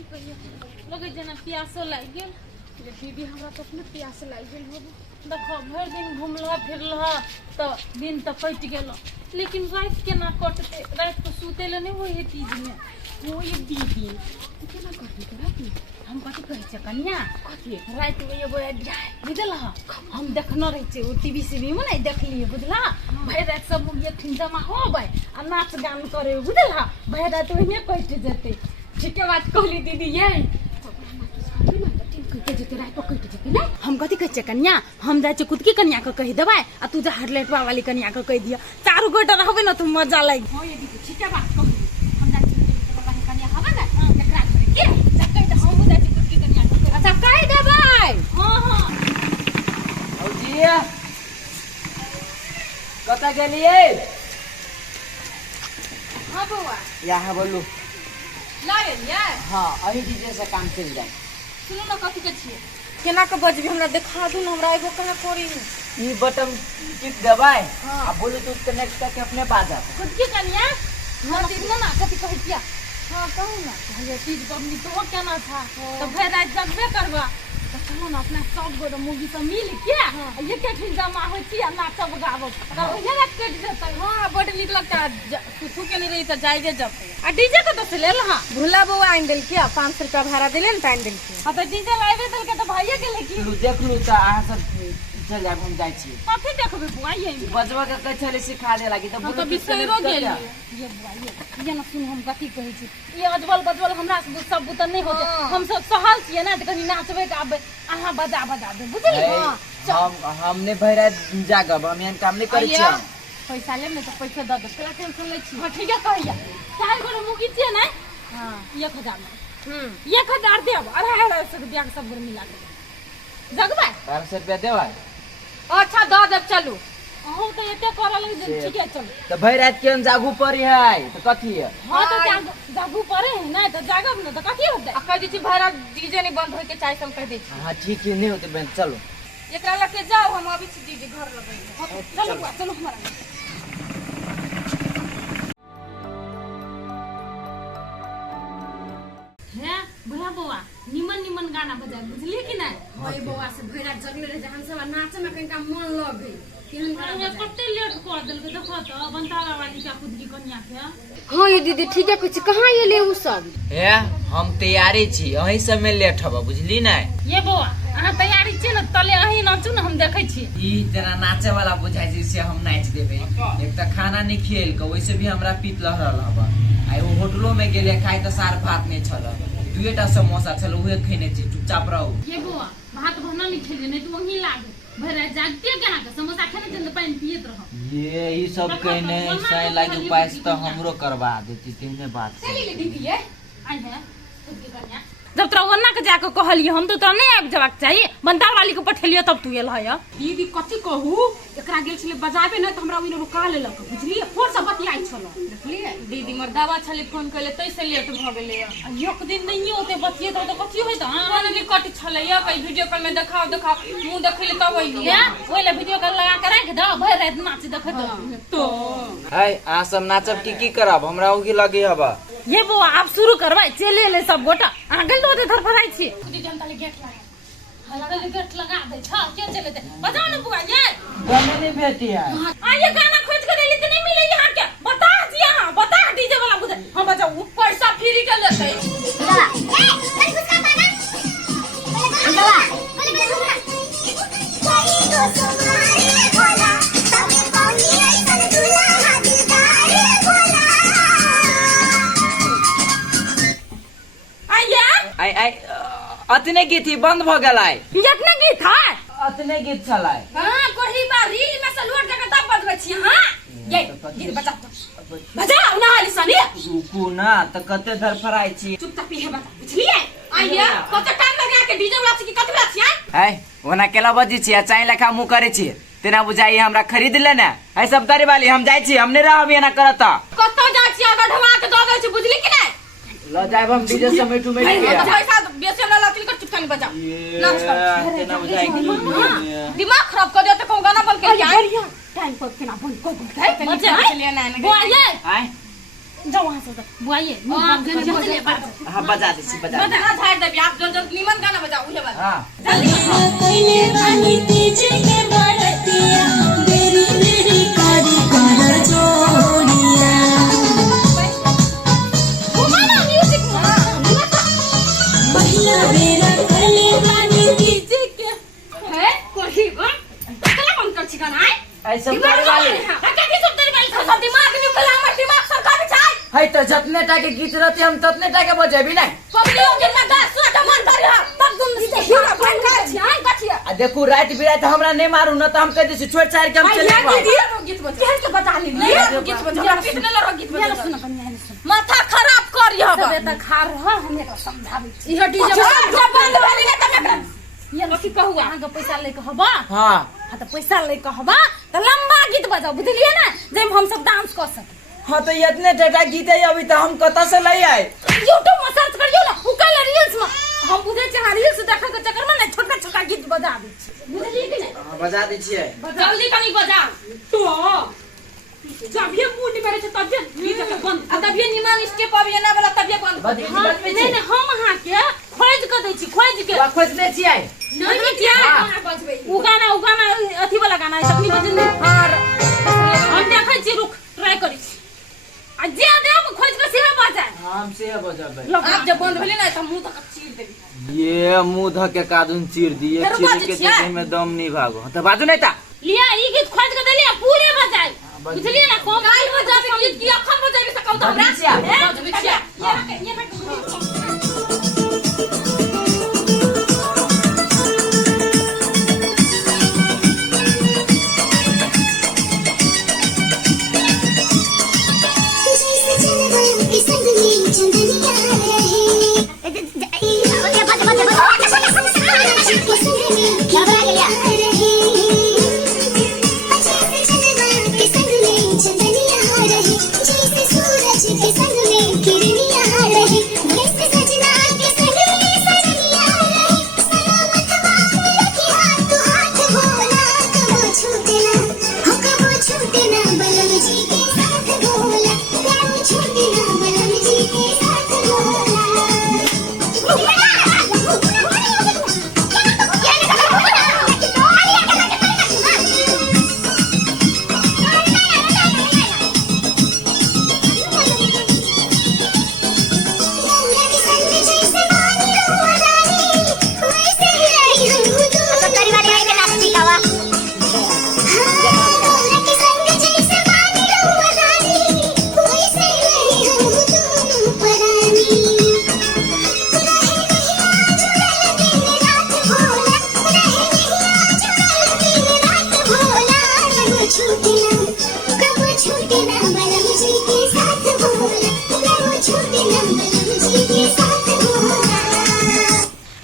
कथी कहिए लगे जना प्यासो लाग गेल रे दीदी हमरा तो अपने प्यास लाग गेल हो देखो भर दिन घूमला फिरला तो दिन तो कट गेल लेकिन रात केना कटते रात को सुतेले नहीं होई चीज में वो ये दीदी केना करबी रात में हम कथी कहै छै कन्या कथी रात में एगो जाय बुझल हम देखनो रहे छै ओ टीवी सीवी में नहीं देखलिए बुझला भर रात सब लोग एकठिन जमा होबै आ नाच गान करे बुझल भर रात ओहिमे कट जेते ठीके बात कहली दीदी ये हम कथी कहै छै कन्या हम जाय छै कुदकी कन्या के कहि देबै आ तू जा हरलेटवा वाली कन्या के कहि दिया चारू गोटा रहबै न त मजा लाग हां ये दीदी ठीके बात कहली हम जाय छै कुदकी वाली कन्या हबे न एकरा करे के जकै त हम जाय छै कुदकी कन्या के अच्छा कहि देबै हां हां औजी कता गेलिए हां बौआ यहाँ बोलू लागे ये हां अही डीजे से काम चल जाए सुनो न कथी के छिए केना के बजबी हमरा देखा दू न हमरा एगो कहा करी ई बटन टिप दबाए आ ब्लूटूथ कनेक्ट करके अपने बाजा कुदकी कन्या हां दीदी ना कथी कहै छिया हां कहू ना ये चीज बमनी तो केना था तो फिर रात जगबे करबा तो चलो ना अपना सब गोड़ मुगी सब मिल के ये के फिर जमा होई छी नाचब गाबब तो ये रात कट जतै हां बड नीक लगता तू के नहीं रही तो जाइजे जब आ डीजे के तो से लेल हां भूला बउआ आइन देल के 500 रुपया भाड़ा देले न टाइम देल के हां तो डीजे लाइवे देल के तो भाइये के लेकी लू देख लू त आहा सब चल जाब हम जाय छी कथी देखबे बुआ ये बजवा के कह छले सिखा दे लागी त तो बिसैरो गेल ये बुआ ये ना सुन हम कथी कहै छी ये अजबल बजबल हमरा सब बुत नहीं होते हम सब सहल छिए ना त कनी नाचबे गाबे आहा बजा बजा दे बुझली हां हमने भैरा जागब हम यहाँ काम नहीं करे छी पैसा ले में तो पैसा द दे केला टेंशन ले छी हां ठीक है कहिया चार गोड़ मुगी छिए ना हां 1000 में 1000 देब 250 रुपया के सब गोड़ मिला के जगबे 500 रुपया देबा अच्छा द देब चलू अहू तो एते करल ठीक है चल तो भई रात केन जागू पड़ी है तो कथी है हां तो जागू पड़े है ना तो जागब न तो कथी होतै आ कह दी छी भरा डीजे नहीं बंद होय के चाहे हम कह दे छी हां ठीक है नहीं होते बहन चलो एकरा लके जाओ हम अभी छी दीदी घर लगे चलो चलो हमारा है भैया बउआ निमन गाना बजा बुझली कि नहीं भाई बउआ से भैरा जगले रहे जहां सब नाचे में कनका मन लग गई केहन गाना कते लेट कर देल के देखो तो बंतारा वाली का खुद की कन्या के हां ये दीदी ठीक है कुछ कहां ये ले उ सब है हम तैयारी छी अही सब में लेट हबा बुझली नै ये बउआ अहाँ तैयारी छी न तले अही नाचू न हम देखै छी ई जना नाचे वाला बुझाई छी से हम नाच देबे एक त खाना नहीं खियल के वैसे भी हमरा पीत लहरल हबा आई वो होटलो में गेले खाइ त सार भात नहीं छल दुएटा समोसा छल उहे खैने छी चुपचाप रहो ये बुआ भात भना नहीं खेले नहीं तो वही लागे भरा जागते केना के समोसा खाने जंद पानी पियत रहो ये ई सब कहने सही लागे पास तो हमरो करवा देती तेने बात चली ले दीदी ये आई है खुद कन्या जब तोरा वन्ना के जाके कहलिए हम तो तोरा नहीं आबि जबाक चाहिए बंतार वाली के पठेलियो तब तू एल है दीदी कथी कहू एकरा गेल छले बजाबे न त हमरा ओइने रुका लेलक बुझलिए फोन से बतियाई छलो देखलिए दीदी मोर दावा छले फोन कइले तै से लेट भ गेले एक दिन नहीं होते बतिए तो कथी होय त फोन ले कट छले या कई वीडियो कॉल में देखाओ मुंह देखले तब ओइली ओइले वीडियो कॉल लगा के राख द भर रात नाच देखत तो है आ सब नाचब की करब हमरा ओगी लगे हबा ये वो आप शुरू करवाई चले ले सब गोटा आगे लो दे धर फराई छी खुद जनता ले गेट लगा हल्का ले गेट लगा दे छ के चले दे बताओ न बुआ ये गाना नहीं भेटी है आ ये गाना खोज के ले नहीं मिले यहां के बता जी हां बता डीजे वाला बुझे हम बजाऊ पैसा फ्री के लेते बाबा ए अरे कुछ काम ना बाबा कोई तो सुनाए भोला तबे पानी ऐसा दूल्हा दिलदार भोला आई अतने गीत ही बंद भ गेलै इतने गीत है अतने गीत छलै हां कोही बार रील में से लोड के तब बजबै छी हां ये गीत बजा बजाओ ना हाली सनी रुकू ना त कते धर फराई छी चुपचाप ही बता बुझलिए आइए कते टाइम लगा के डीजे वाला छी कतबा छी है ओना केला बजी छी चाय लेखा मु करे छी तेना बुझाई हमरा खरीद ले ना है सब तारी वाली हम जाई छी हमने रहब एना करत कत जा छी आगा ढवा के दो दे छी बुझली कि नहीं ल जाब हम डीजे समेट में लिया पैसा बेचे ना लाती कर चुपचाप बजा नाच कर तेना बुझाई कि दिमाग खराब कर देते कौन गाना बोल के क्या टाइम पर केना बोल को बोल है मजा चलिए ना वो आइए आय जाओ वहां से बुआइए हां बजा दे बजा बजा झाड़ दे आप जो जो नीमन गाना बजाओ उहे बजा हां कइले बानी तीज के बरतिया बेरी बेरी कारी कर जोड़िया घुमाना म्यूजिक पहिला बेरा कइले बानी तीज के है कोही बा कला मन कर छिकाना है ऐसे कर वाले का की सब तेरे वाले सब दिमाग में कला हमर दिमाग सरकार बिछाई है तो जतने टा के गीत रहते हम ततने टा के बजेबी नहीं पब्लिक के ना गास सुना त मन कर तब तुम हीरा बन कर छिया गठिया आ देखू रात बिरात हमरा नहीं मारू न तो हम कह दी छोड़ छाड़ के हम चले गीत बजा केहन के बता ली गीत बजा पिटने लो गीत बजा माथा खराब कर यह सब एत खा रहा हमें तो समझावे छी इहो डीजे बंद भेली ना तमे ये लकी कहूआ अहाँ के पैसा लेके हबा हां हां तो पैसा लेके हबा तो लंबा गीत बजाओ बुझलिए ना जेम हम सब डांस कर सके हां तो इतने टाटा गीत है अभी तो हम कत से ले आए यूट्यूब में सर्च करियो ना उकल रील्स में हम बुझे छ रील्स देखा के चक्कर में ना छोटा छोटा गीत बजा दे छी बुझलिए कि नहीं हां बजा दी छिए जल्दी कनी बजा तो जब ये मूड करे छ तब ये गीत के बंद तब ये निमान स्टेप अब ये ना वाला तब ये बंद नहीं नहीं हम अहाँ के खोज के दै छी खोज के खोजने छिए नहीं क्या गाना बजबै उ गाना अथी वाला गाना है तकनी बजन और हम देखै छी रुक ट्राई करी छी आ जे दे हम खोज के सेवा बजाए हम से बजाबे आप जब बंद भेले ना त मुंह तक चीर देबी ये मुंह ध के कादुन चीर दिए तेरे चीर बाजू के छिया? देखे में दम नहीं भागो तो बाजू नहीं ता लिया ई गीत खोज के देलिया पूरे बजाए बुझलिए ना कम काल बजाबे गीत की अखन बजाबे त कहू त हमरा बजिया। बजबै छिया ये ना जैसे चलवल की संगनी चंदनिया रहे बजे बजे बजे संगनी क्या गया रहे जैसे चलवल की संगनी चंदनिया रहे जैसे सूरज के संग में किरनिया रहे वैसे सजना के संग में सजनिया रहे सलामत बात रखी हाथ तो हाथ बोला कबो छूटे ना हम कबो छूटे ना बलम जी के साथ बोला कबो छूटे ना बलम जी के साथ बोला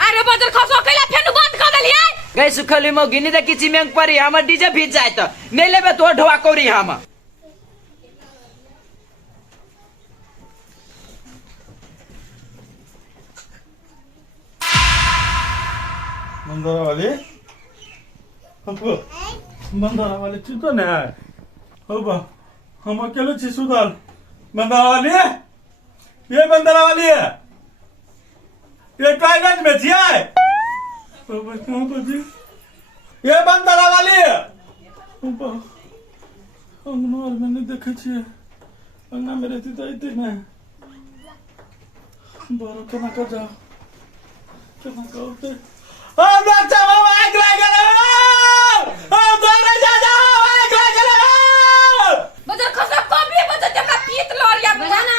अरे बदल खसो कैला फेन बंद कर देलिए गई सुखली मो गिनी दे किछि में परी हमर डीजे भीज जाए तो नहीं लेबे तो ढवा कोरी हम मंदारा वाले हमको मंदारा वाले चिंता नहीं है हो बा हम अकेले छी सुधार मंदारा वाली ये मंदारा वाली है ये कायगंज में थी है हो बा कहाँ पर जी ये मंदारा वाली है हो बा अंगनवार में नहीं देखे छी अंगना में रहती तो इतने में बारो केना कर जाओ केना करते हम बच्चा बाबा आग लागल हम दौड़े जा आग लागल बदल खसो कभी बदल जमा पीत लोरिया बजाना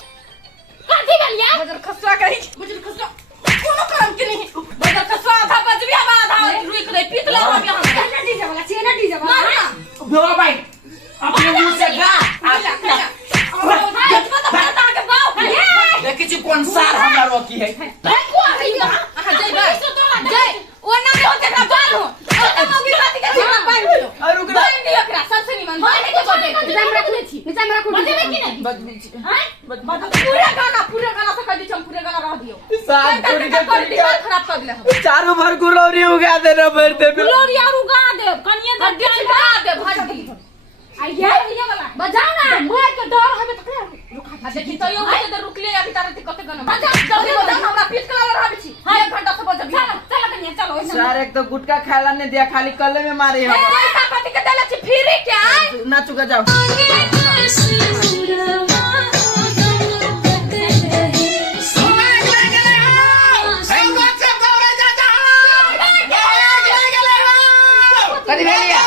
काठी गलिया बदल खसो करी बदल खसो कोनो काम के नहीं बदल खसो आधा बजबी आधा रुक रे पीत लोरिया हम डीजे वाला चेना डीजे वाला दो भाई अपने मुंह से गा देखि छी कोन सार हमरा रोकी है साग पूरी के पूरी दिमाग खराब कर दिला हम चारों भर गुलौरी उगा देना भर दे गुलौरी और उगा दे कनिया दर हड्डी लगा दे हड्डी आ ये वाला बजाओ ना मोर के डर हमें तकले रुका देखी तो यो होते रुक ले अभी तारे कते गन बजा जल्दी बजा हमरा पीट के लगा रहबी छी 1 घंटा से बजा चलो चलो कनिया चलो सर एक तो गुटका खाला ने दिया खाली कल्ले में मारे हम पैसा कथि के देले छी फ्री क्या ना चुका जाओ कदी भेलिया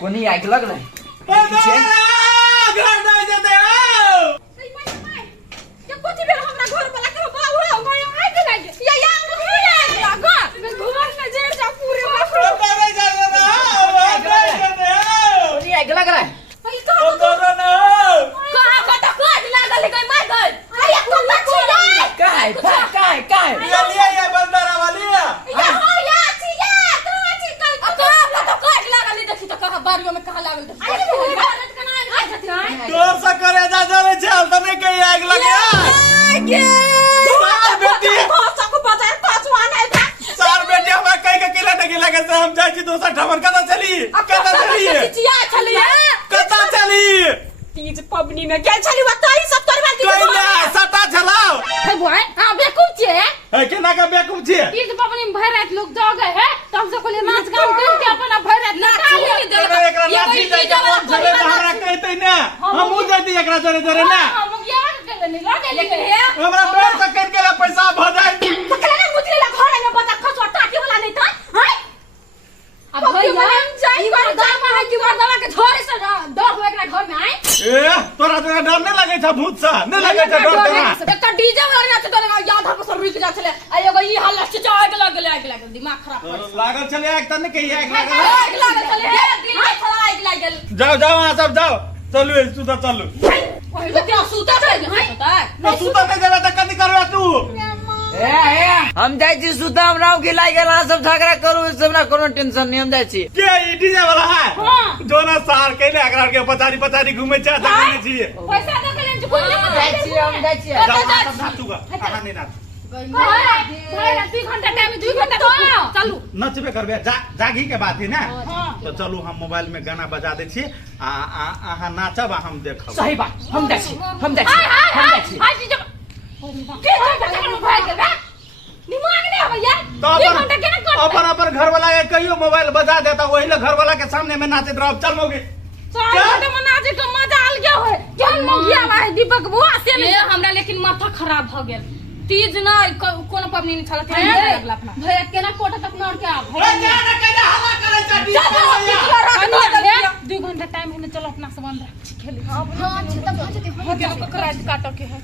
कोनी आग लग रहा आग लग रहा है बारियों में कहाँ लागल तोर से करे जा जाने चल तने के आग लगे सार बेटी हमरा कह के केला नहीं लगे से हम जाई छी दोसर ठमन कदा चली कदा चली तीज पबनी में क्या चली बताई सब तोर कइला सटा चलाओ हे बुआ हां बेकूफ छे है केना का बेकूफ छी तीज पबनी में भर रात लोग जग है तो हम सब को लिए नाच गान करके अपना भर रात निकाल दे एकरा नाची जाय के मन चले हमरा कहते ना हम उ जदी एकरा जरे जरे ना हम ये के नहीं लगे लेकिन हे हमरा पेड़ से कर के पैसा भ जाए पकड़े ना मुझे ला घर में बता खसवा टाटी वाला नहीं था हैं अब भैया ई बार गांव में है कि बार दवा के झोरे से डर हो एकरा घर में आए ए तोरा तोरा डर नहीं लगे छ भूत से नहीं लगे छ डर तोरा एक डीजे वाला नाच तो याद हम सब रुक जा चले आ एगो ई हाल से आग लग दिमाग खराब कर लागल चले आग तने के आग आग लागल चले दिमाग खराब आग लागल जाओ जाओ वहां सब जाओ चलो सुता चलो ओही तो क्या सूता है पता है मैं सुता नहीं देबे त कथि करबे तू हम जाई छी सुता हमरा खिलाई गेला सब झगड़ा करू से हमरा कोनो टेंशन नहीं हम जाई छी के ई डीजे वाला है जो ना सार कहले अकरा के पचारी पचारी घूमे जा जाने छी पैसा दे के ले बोल मत जाई छी हम जाई छी जाओ नाचूगा आना नहीं नाच भाई 2 घंटा टाइम 2 घंटा तो चलू नचबे करबे जागी के बात है ना तो चलू हम मोबाइल में गाना बजा दे छी आ आहा नाचब हम देखब सही बात हम जाई छी हम जाई छी हम जाई छी हाय जी के झगड़ा भाई के दिमाग नहीं भैया तो 2 घंटा केना कर अपन घर वाला के कहियो मोबाइल बजा देता वही ले घर वाला के सामने में नाचत रहो चल मोगे 4 घंटा में नाचे के मजा आल गया है केन मोगिया भाई दीपक बुआ से हमरा लेकिन माथा खराब भ गेल तीज ना कोनो पबनी नहीं छला तीज लगला अपना भैया केना कोटा तक नर के आ भैया ना कहना हवा करे चटी 2 घंटा टाइम है चलो अपना संबंध खेले हां अच्छा तब काटो के है